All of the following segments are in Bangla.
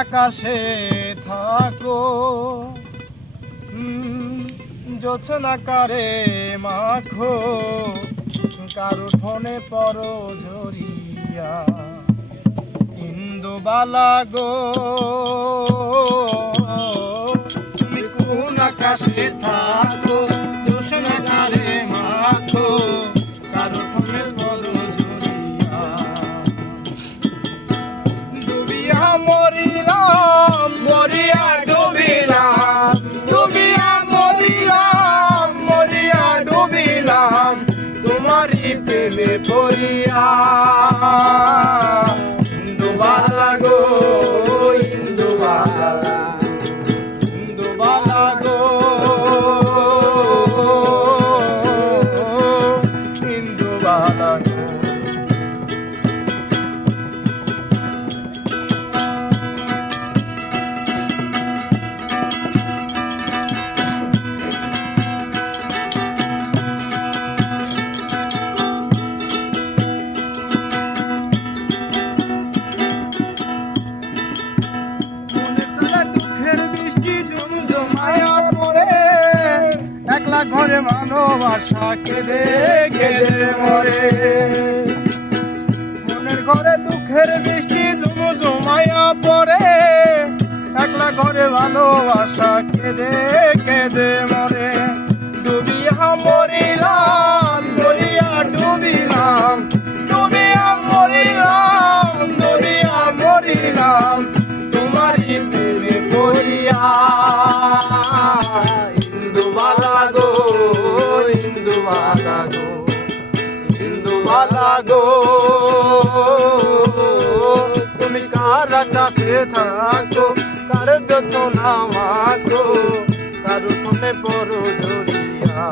আকাশে থাকো। জোছনা কারে মাখো। কারও ঠনে পর ঝরিয়া। ইন্দুবালা গো কোন আকাশে থাকো, জোছনা কারে মাখো। ঘরে ভালোবাসা কেঁদে কেঁদে মরে। মনের ঘরে দুঃখের বৃষ্টি ঝুমঝুমায়া পড়ে। একলা ঘরে ভালোবাসা কেঁদে কেঁদে কাছে থাকো কার যত নামাকো কার ফোনে পড়ো জড়িয়া।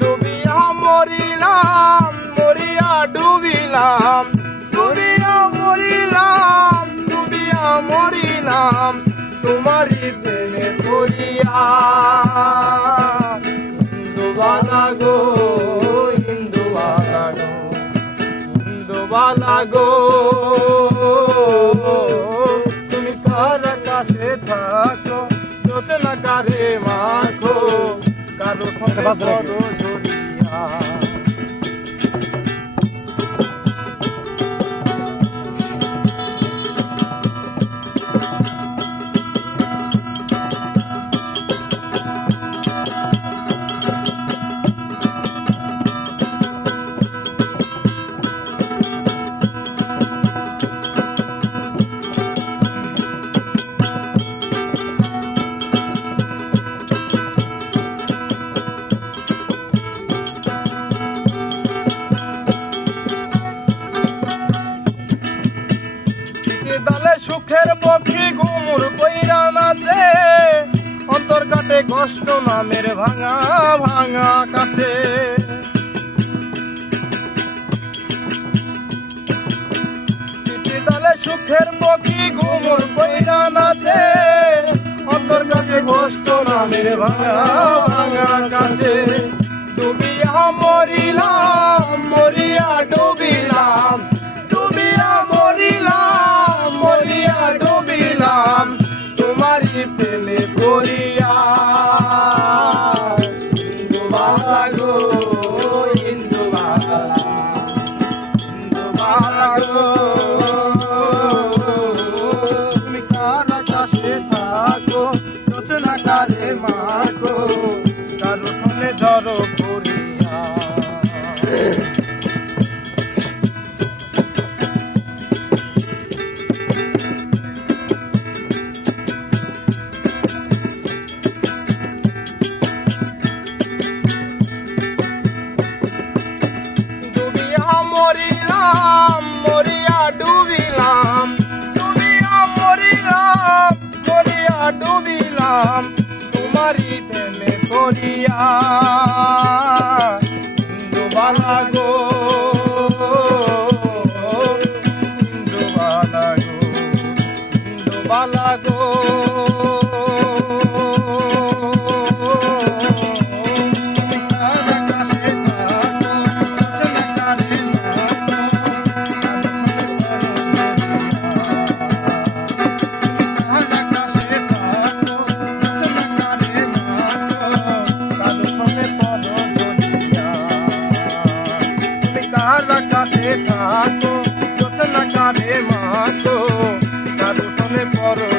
ডুবিয়া মরিলাম, মরিয়া ডুবিলাম, ডুবিয়া মরিলাম ডুবিয়া মরিলাম, তোমারই প্রেমে পড়িয়া। ইন্দুবালা গো ইন্দুবালা গো। তুমি কার কাছে থাকো রচনা কারে মাখো কারও খবর জড়িয়া। কষ্ট নামের ভাঙা ভাঙা কাছে। চিঠি দলে সুখের পক্ষী ঘুমুর কইরা আছে। অন্তর কাটে কষ্ট নামের ভাঙা ভাঙা কাছে। ডুবিয়া মরিলাম, মরিয়া ডুবিলাম। ডুবিয়া মরিলাম, মরিয়া ডুবিলাম। তোমারই প্রেমে পড়িয়া ডুবিলাম। তোমারই প্রেমে পড়িয়া। বালা গো। থাকো যোচনা কারে মাতো কারও উঠোনে পরো